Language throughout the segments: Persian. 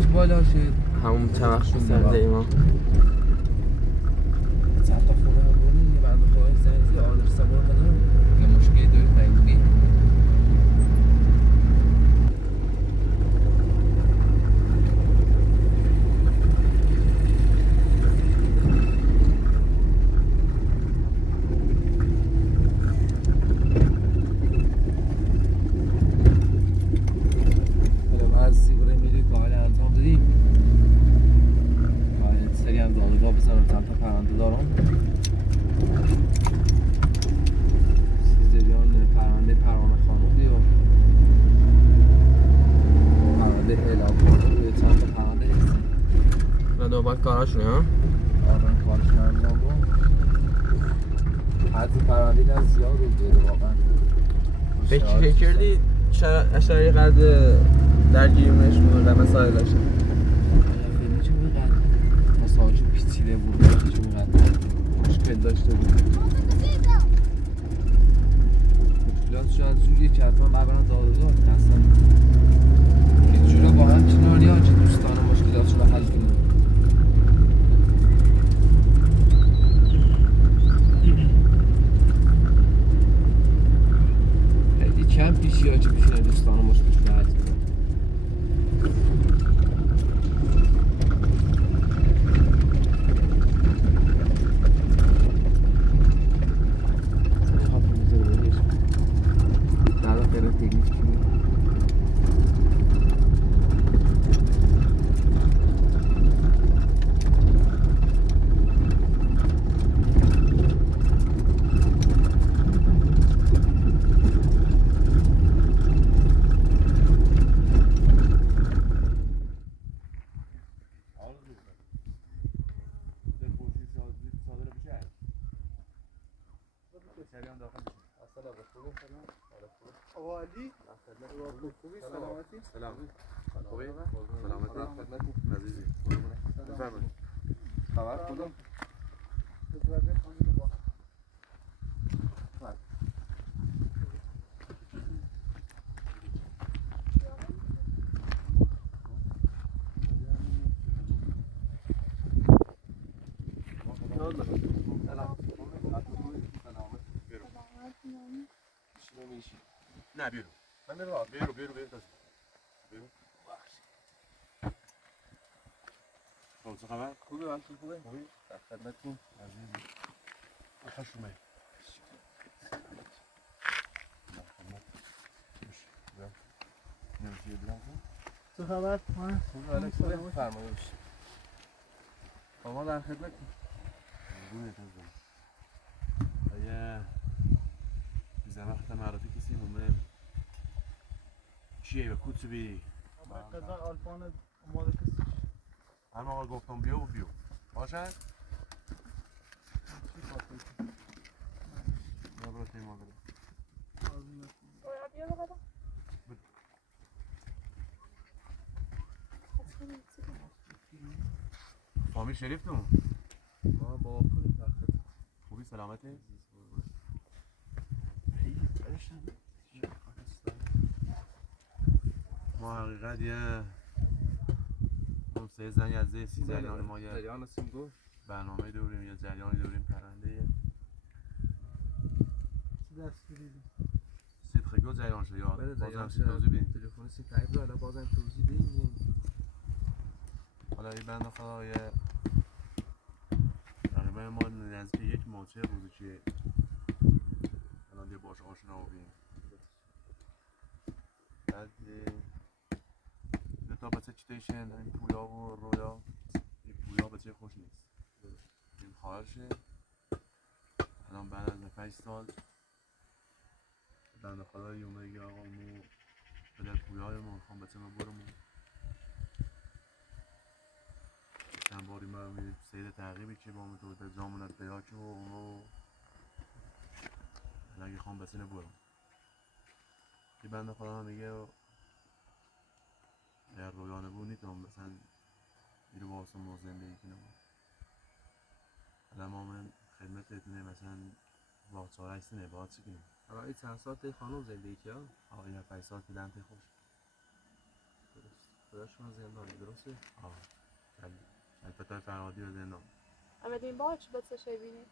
5 بالا شد همون چند وقت سر دیما چند تا خونه هم بودیم یه بند خواهی سنزی آدرس سبار قدر یه مشکلی داری تایمونی کاراشونه ها؟ آره کارشون انجام بود حتی پرونده که از زیاد رو بیاره واقعا فکر کردی اشتری قرد درگیریمش مونده مسائل داشته خیلی چه میقدر مسائل چون پیچیده بود چه میقدر مشکل داشته بود مشکلات شاید جوریه که حتما بربرن دادگاه که اصلا یه جورا با هم کناری ها چه دوستانه مشکلاتشون رو حل کنن کم پیشی ها چه بتونن دوستان مشکلش رو حل کنن نالا خیلی تکنیف چی بود علی خوبی سلامتی سلام خوبی سلامتی عزیزی بفرمایید خبر کدوم نه بیرو من بیرو چه خبر؟ خوبه وقتی خوبه؟ خوبه؟ در خدمتتون عزیزی خوش اومدید چه خبر؟ خوبه خوبه فرمایش ما در خدمتتون اگه زمخت معرفی کسی ممنون چیه به کود بی قضا آلفان مال کسی هر موقع گفتم بیو باشد؟ برو تیما برو فامیل شریف تو؟ ما با پولی در خدمت خوبی سلامتی؟ ما حقیقت یه اون 3 زنی از 30 جریان ما یه جریان هستیم گفت برنامه دوریم یا جریانی دوریم پرنده چه دستوری سیدخگو جریان شد یاد بازم سی توضیح بین تلفن سی تایپ رو حالا بازم توضیح بین حالا این بند خدا یه تقریبا ما نزدیک یک ماچه بوده که الان دیگه باش آشنا بودیم بعد دو تا بچه چیتیشن این پویا و رویا این پویا بچه خوش نیست این خواهرشه الان بعد از 5 سال بند خدا یومه دیگه آقا مو پدر پویای ما میخوام بچه ما برمون چند باری ما می سیر تعقیبی که با تو به جامونت پیدا که و اونو اگه خوام بچه نبرم یه بند خدا میگه اگر رویانه بود نیتونم مثلا میره واسه ما زندگی کنم الان ما من خدمت اتونه مثلا واقعا هستینه باید چی کنیم الان چند ساعت خانم زندگی کرد؟ آقا یه 5 ساعت دیدن تی خوش خدا برادرشون زندانی درسته؟ البته فرهادی و زندان امدین باش بچه شبینی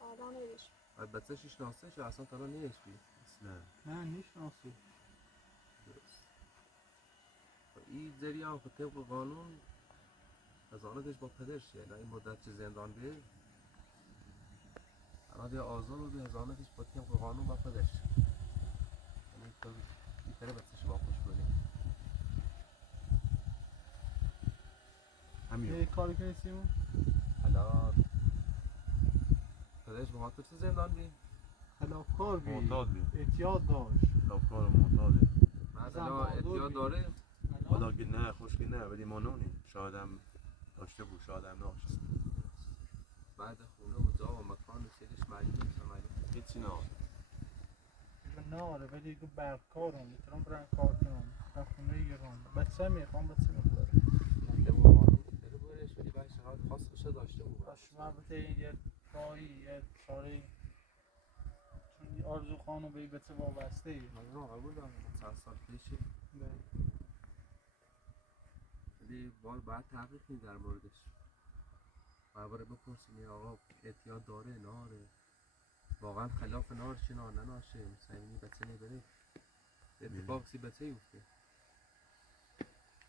آدم نیدیش البته شناسه شو اصلا تا الان نیستی اصلا نه نیشناسی درست این ذریعه هم که طبق قانون هزانتش با پدرش یعنی این مدت که زندان بیه الان دیگه آزاد و هزانتش با طبق قانون با پدرش یعنی تو این طرح بچهش با خوش بودی همین یه کاری کنی سیمون حالا پدرش با خاطر چه زندان بی؟ خلافکار بی معتاد بی احتیاط داشت لافکار معتاده بعد زن الان بهادر احتیاط بی. داره حالا که نه خوشکی نه ولی ما نونیم شاید هم داشته بود شاید هم ناشت بعد خونه و جا و مکان و سیرش مجبور میشه مجبور هیچی نه میگه نه آره ولی دیگه برکارم میتونم برن کار کنم من خونه گیرم بچه میخوام بچه میخوام طبق قانون داره برش ولی بعد شغال خاص بشه داشته بود باش البته این یه راهی یه چاره چون این آرزو خانم به این بچه وابسته ای من قبول دارم 100 سال پیشه ولی باید تحقیق کنی در موردش برابر بپرسیم یه آقا احتیاط داره ناره واقعا خلاف نار چه نه نناشه مثلا این بچه نبره اتفاق سی بچه یفته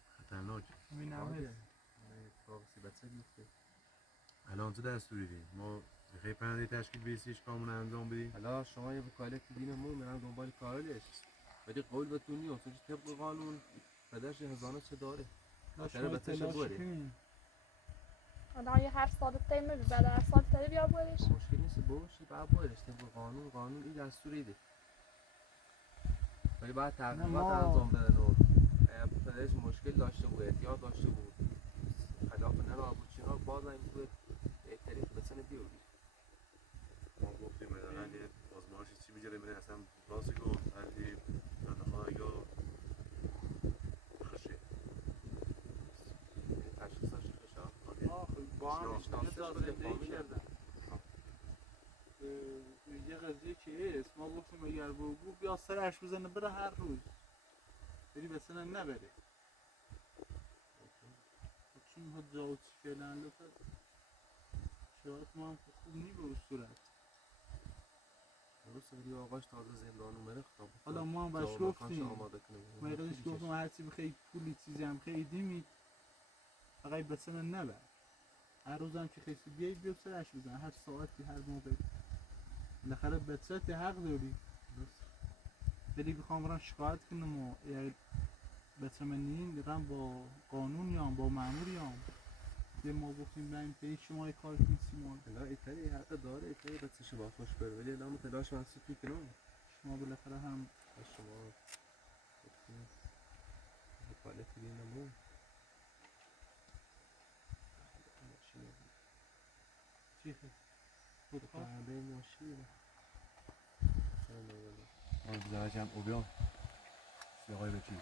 خطرناک این هم هست اتفاق سی بچه یفته الان چه دستوری دیم ما خیلی پرنده تشکیل بیسیش کامون انجام بدیم حالا شما یه وکالت دیدینمون میرن دنبال کارش ولی قول به تو نیست تو طبق قانون پدرش هزانه چه داره داره بچه‌ش بره آدم یه هر سال تیمه بی بعد هر سال تری بیا بودیش مشکل نیست باشی بعد بایدش طبق قانون این دستوری ده ولی بعد تحقیقات ما- انجام بدن و پدرش مشکل داشته بود احتیاط داشته بود خلاف نرا بود چینا باز این بود بهتری که بسنه بیوری ما گفتیم مثلا یه آزمایشی چی میگیره میره اصلا راستی گفت ولی نخواهی گفت خشه تشخیصش خشم با هم شناسش یه بوده، زندگی فامیل کردن یه قضیه که است ما گفتیم اگر بگو بیا سرش بزنه بره هر روز بری بسنه نبره چون ها جاو چی فعلا لطفا شاید ما هم خوب نی به صورت درست ولی آقاش تازه زندان اومده خب حالا ما هم بهش گفتیم ما یقدش گفتم هرچی بخوای پولی چیزی هم خیلی می فقط بسنه نبر هر روزم که خیلی بیایی بیا سرش بزن هر ساعتی هر موقع بالاخره بچت حق داری ولی بخوام برم شکایت کنم و یا بچه من نیم برم با قانون یام با مامور یام یه ما گفتیم بریم پی شما یه کار کنید سیمان لا ایتری حق داره ایتری بچه‌ش با خوش بره ولی الان تلاش محسوب میکنم شما بالاخره هم شما وکالت دیدنمون چی خیلی خود خواه پرنده ماشین چرا نبوده ما بزرگ هم اوبیان سیاقای بچی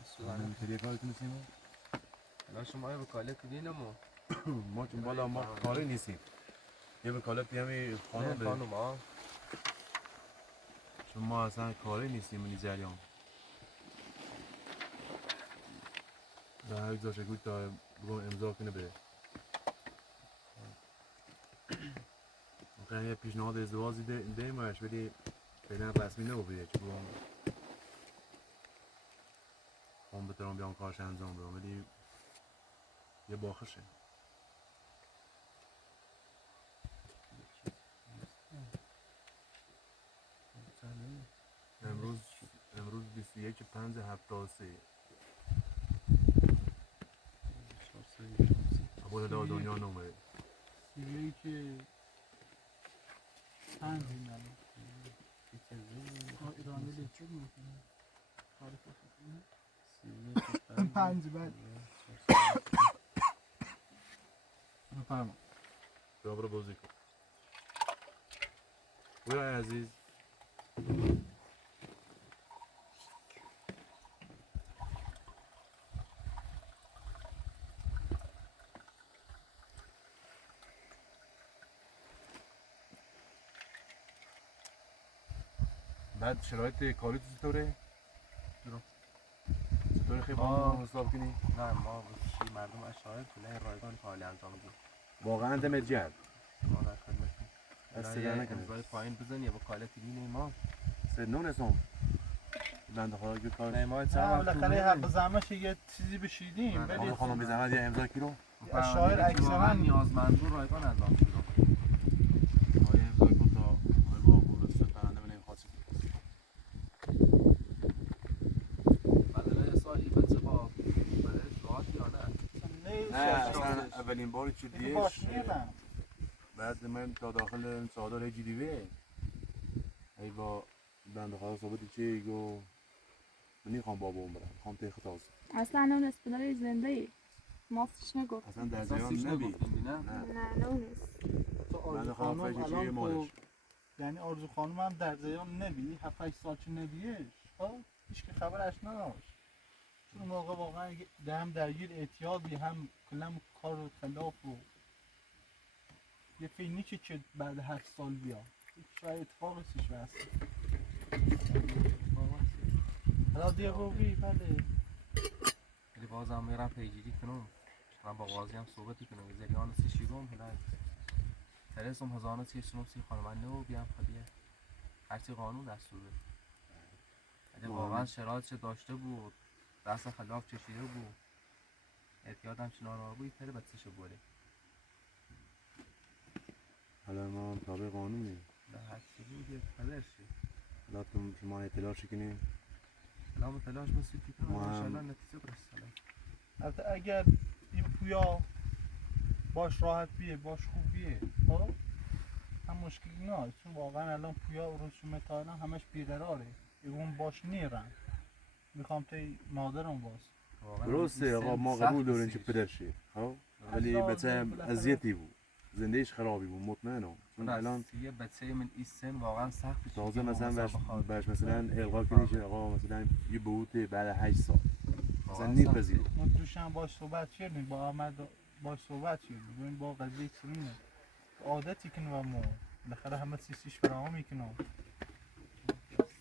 اصلا نمیتونی یه کاری کنیم الان شما یه وکالت دیدنمون ما چون بالا ما کاری نیستیم یه وکالتی همی خانم به خانم ها چون ما اصلا کاری نیستیم این جریان به هر جاشه گوید تا بگم امضا کنه بده ممکنه یه پیشنهاد ازدواجی داریم باش ولی فعلا رسمی نبوده چون بگم خواهم بتونم بیام کارش انجام بدم ولی یه باخشه امروز 21/5/73 ابوال دا دنیا نومده سیویی که پنج این الان ایرانی لیچه میکنه کاری کنه پنج بعد بفرما برو بازی کن بوی عزیز بعد شرایط کاری تو چطوره؟ چطوره برای خیلی با حساب کنی نه ما چی مردم اشاعر کلاه رایگان فعالی انجام میدیم واقعا دمت گرم ما در خدمتیم دست یه در نکنه امضای پایین بزن یا وکالت دین ما سنون اسم بنده خدا که کارش نه ما نه چند بالاخره حق زحمتش یه چیزی بشیدیم نه، ولی خانم بی زحمت یه امضا کیلو شاعر اکثرا نیازمندون رایگان انجام شده آیا امضا کن تا آیا با گروه پرنده بلیم خواست بعد یه سالی بچه با برای راحت یا نه نه اصلا اولین باری که دیگه باش دیش میرم بعد من تا داخل این چادر جیریوه ای با بنده خدا صحبتی چه گو من نمیخوام بابا برم میخوام تیخ تاز اصلا اون اسپدای زنده ای ماستش نگفت اصلا در جریان نبی نه نه اون نیست تو بنده آرزو خدا خانم فکر چه الان مالش یعنی آرزو خانم هم در زیان نبی 7-8 سال چه نبیش خب هیچ که خبرش نداشت چون اون موقع واقعا هم درگیر اعتیادی هم کلا کار خلاف و یه فیلمی که بعد 8 سال بیا شاید اتفاقی سیش بسته حالا دیگه بگی بله ولی بازم میرم پیگیری کنم من با قاضی هم صحبتی کنم زریان سی شیروم هلا ترسم هزانه سی شنوم سی خانمانه و بیام خدیه هرچی قانون دستور بده اگه واقعا شرایطش داشته بود دست خلاف چشیده بود اعتیادم چنان بود تره بچه‌شو بوده حالا ما تابع قانونی در هرچی بود یه خبر شد حالا شما اطلاع کنیم الان متلاش مثل که کنم ما هم- انشالله نتیجه برسه البته اگر این پویا باش راحت بیه باش خوب بیه خب هم مشکلی نه چون واقعا الان پویا و رسوم تاینا همش بیقراره اون باش نیرن میخوام تی مادرم باز درسته آقا ما قبول داریم که پدر شه خب ولی از بچه بالاخره- اذیتی بود زندگیش خرابی بود مطمئنم چون الان یه بچه من این سن واقعا سخت تازه مثلا بهش مثلا القا کنی که آقا مثلا یه بهوت بعد 8 سال مثلا نیپذیره ما دوشم باش صحبت کردیم با احمد باش صحبت کردیم ببین با قضیه چنینه عادتی کنه و ما بالاخره همه سیسیش فراهم میکنه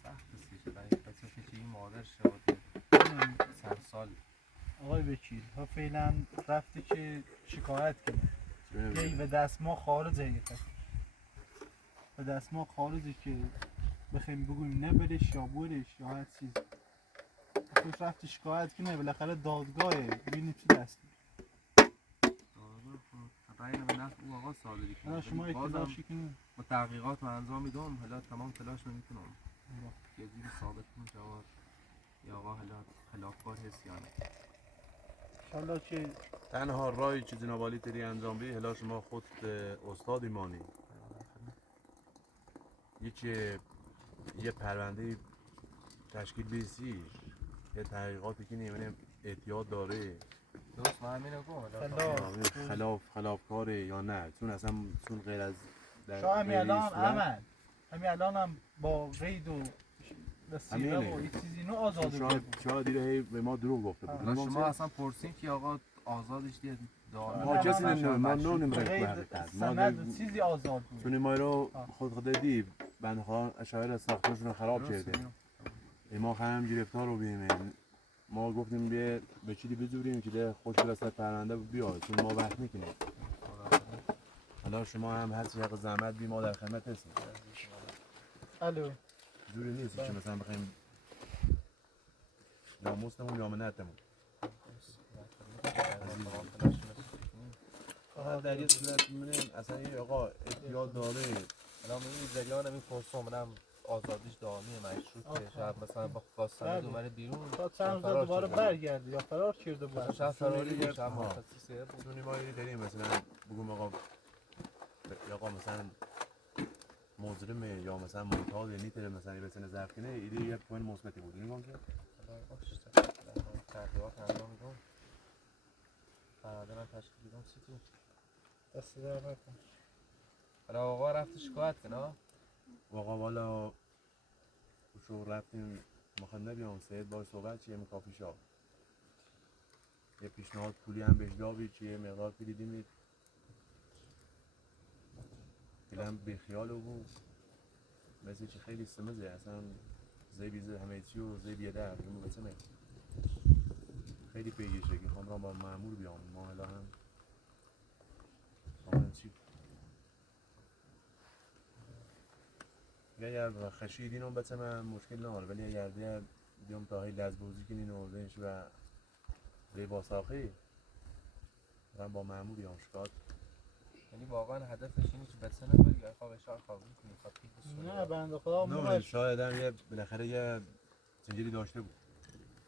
سخت سی شده بچه که این مادر شد سر سال آقای وکیل ها فعلا رفته که شکایت کنه کی به دست ما خارج حقیقت به دست ما خارجه که بخیم بگویم نه برش یا برش یا هر چیز خوش رفته شکایت کنه بالاخره دادگاهه ببینیم چی دست رای به نفع او آقا صادری کنه نه شما اطلاعشی کنیم با تحقیقات من انجام میدم حالا تمام تلاش میکنم یه جوری ثابت کنم که آقا یا آقا حالا خلافکار هست یا نه انشالله که تنها راهی که جناب عالی تری انجام بی هلا شما خود استادی مانی یه پرونده تشکیل بیسی یه تحقیقاتی که نمیدونم اعتیاد داره درست من همینو گفتم خلافکاره یا نه چون اصلا چون غیر از شما همین الان عمل همین الان هم با قید و سیره و این چیزی نو آزاده بود شاید دیره هی به ما دروغ گفته بود حالا شما اصلا پرسین که آقا آزادش دیگه دائمی ما کسی نمیدونم ما نونیم قید رکبه سند و چیزی آزاد بود چون ما رو خود دیدی بند خواهان اشایر از ساختشون خراب کرده ما خواهم گرفتار رو بیمه ما گفتیم بیا به چیزی بجوریم که ده خوش برسد پرنده بیاد چون ما وقت میکنیم حالا شما هم هر چی حق زحمت بی ما در خدمت هستیم الو جوری نیست که مثلا بخوایم ناموسمون یا منتمون فقط در یه صورت میبینیم اصلا یه آقا احتیاط داره الان این جریان این پرسو منم آزادیش دائمی مشروطه شاید مثلا با سند اومده بیرون تا چند روز دوباره برگرده یا فرار کرده بود شاید فراری بود شاید آها. مخصصه بود چون ما اینی داریم مثلا بگم آقا مثلا مجرمه یا مثلا معتاد یا نیتره مثلا بسن ضبط کنه ایده یه پوینت مثبتی بود نگاه که تحقیقات انجام میدم فرادن تشکیل دیدم سیتی دست در نکن حالا آقا رفت شکایت کنه واقعا والا شو رفتیم مخواد نبیام سید باید صحبت چیه کافی شاب یه پیشنهاد پولی هم بهش دابید چیه یه مقدار پولی دیمید کلم بیخیال رو بود مثل چی خیلی سمزه اصلا زی بیزه همه چی و زی بیده همه بسمه خیلی پیگیشه که خواهم را با مأمور بیام ما الان هم آمدن چی اگر خشیدین هم بچه من مشکل نهاره ولی اگر بیام تا های لزبوزی کنین و زنش و ری باساقی من با مأمور بیام شکات یعنی واقعا هدفش اینه که بچه نبری یا خواه شهر خواب میکنی خواه پیک نه بنده خدا نه موقعش شاید هم یه بالاخره یه زنجیری داشته بود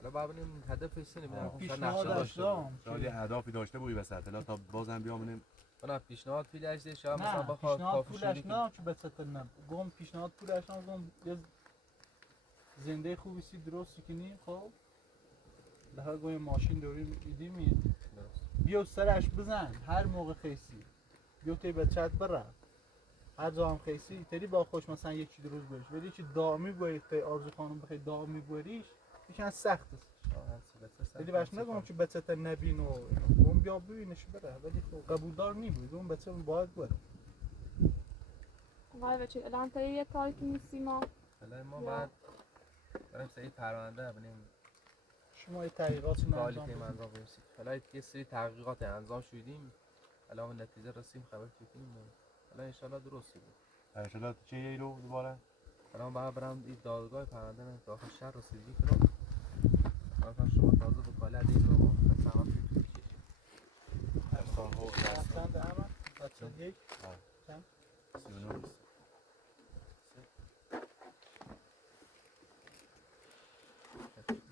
حالا ببینیم هدفش اینه ببینیم شاید پیشنهاد نقشه داشته باشه. داشتم شاید یه اهدافی داشته بودی وسط الا تا بازم بیامونیم نه پیشنهاد پولش ده شاید مثلا نه بخواد پیشنهاد کافی پولش شیری نه چه بسته نه گم پیشنهاد پولش نه گم یه زنده خوبی سی درستی کنی خب ده گوی ماشین دوریم ایدیم بیو سرش بزن هر موقع خیسی بیو تی بچت بره هر جا هم خیسی تری با خوش مثلا یک چی روز بریش ولی چی دامی باید تی آرزو خانم بخوای دامی بریش یکن سخت است ولی باش نگم که بچت نبین و گم بیا ببینش بره ولی خب قبولدار نی بود اون بچه باید بره وای بچه الان تا یه کاری که نیستی ما حالا ما بعد بریم سری پرونده ببینیم شما یه تحقیقات کالی انجام که بدید. انجام بدیم حالا یه سری تحقیقات انجام شدیم حالا به نتیجه رسیم خبر چیتیم حالا ان شاء الله درستی بود انشالله چه یه رو دوباره الان بعد برم این دادگاه پرونده من داخل شهر رسیدگی کنم مثلا شما تازه به کاله دید رو مثلا چیشی چند احمد؟ بچه یک؟ چند؟ 39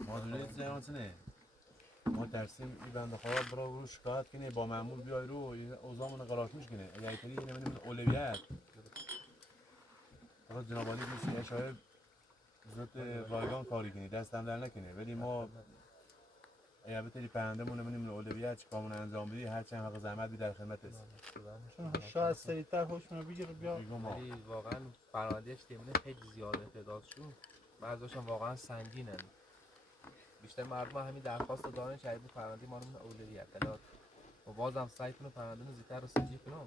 ما دونه زیانت نه ما ترسیم این بنده خدا برای رو شکایت کنه با مأمور بیای رو اوضاعمون قراش میشکنه اگر اینطوری نمیدونم اولویت فقط جنابالی نیست که شاید زود رایگان کاری کنی دستم در نکنه ولی ما اگر بتونی پرندمون نمیدونم اولویت چیکارمون انجام بدی هر چند وقت زحمت بی در خدمت است شاید سریعتر خوشمون بگیره بیا ولی واقعا پروندهش تیمونه خیلی زیاده تعداد شد بعضیشون واقعا سنگینن بیشتر مردم همین درخواست دارن شاید پرونده ما رو اولویت داد و بازم سعی کنم پرونده رو زودتر رسیدگی کنم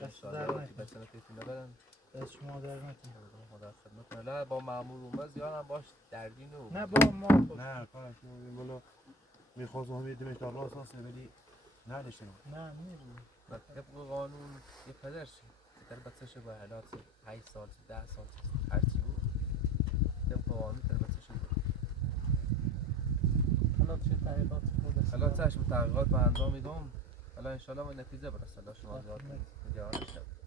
دست در نکنه. بچه‌ها تیتون ندارن دست شما در نکنه ما در خدمت نه با مأمور اومد زیاد هم باش دردی نه با ما نه کارش این بالا میخواستم هم یه تا راست هسته ولی نداشتیم نه میگو و طبق قانون یه پدرش در بچه‌ش با حالات 8 سال 10 سال هر چی بود طبق قانون در بچه‌ش حالا چه تحقیقات خود حالا چشم تحقیقات به انجام میدم حالا ان شاء الله به نتیجه برسه الله شما زیاد نگران نشید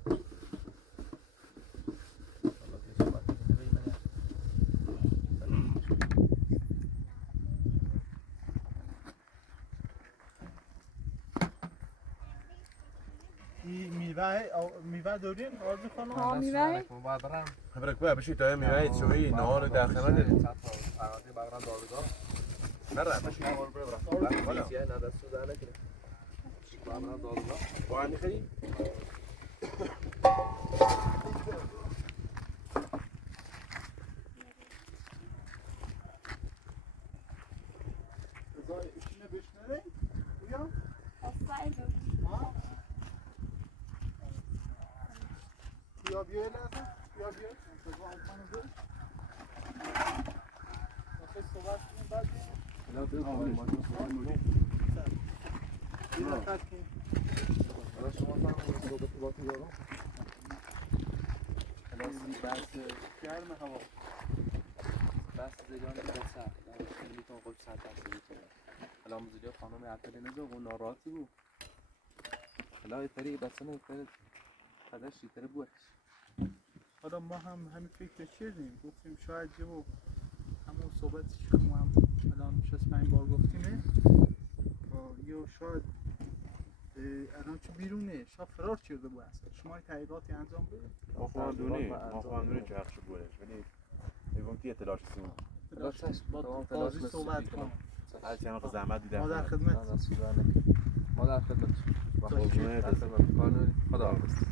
حالا که صحبت کنیم ببینیم این میوه دارین آرزو خانم؟ ها میوه؟ ما برام خبرك بقى بشي تمام میوه سوی نهار در خدمت پرونده بغرام دادگاه برا بشي بالا چیه نه دستو در نکنه بغرام دادگاه با هم میخری بذار ایشونه بشنره بیا ها بیا بیا لازم بیا بیا بذار اون خانم بیا واسه صحبت کنیم بعد این رکت کن حالا شما فهم صحبت باقی دارم بس گرم هوا بس زیان بسر خیلی کن قول سر دست بکنم حالا مزیدی خانم عطل نزا و ناراحتی بود حالا ایتری بسه نه ایتری قدرش ایتری بوش حالا ما هم همین فکر کردیم گفتیم شاید جو همون صحبتی که ما هم الان 65 بار گفتیمه یا شاید الان چه بیرونه شاید فرار کرده بود اصلا شما تحقیقاتی انجام بدید ما خواهندونه چه حقش بودش ولی ایوان که اطلاعش سیم حالا چشم با قاضی صحبت کنم هر چند وقت زحمت دیدم ما در خدمت ما در خدمت قربونت خدا حافظ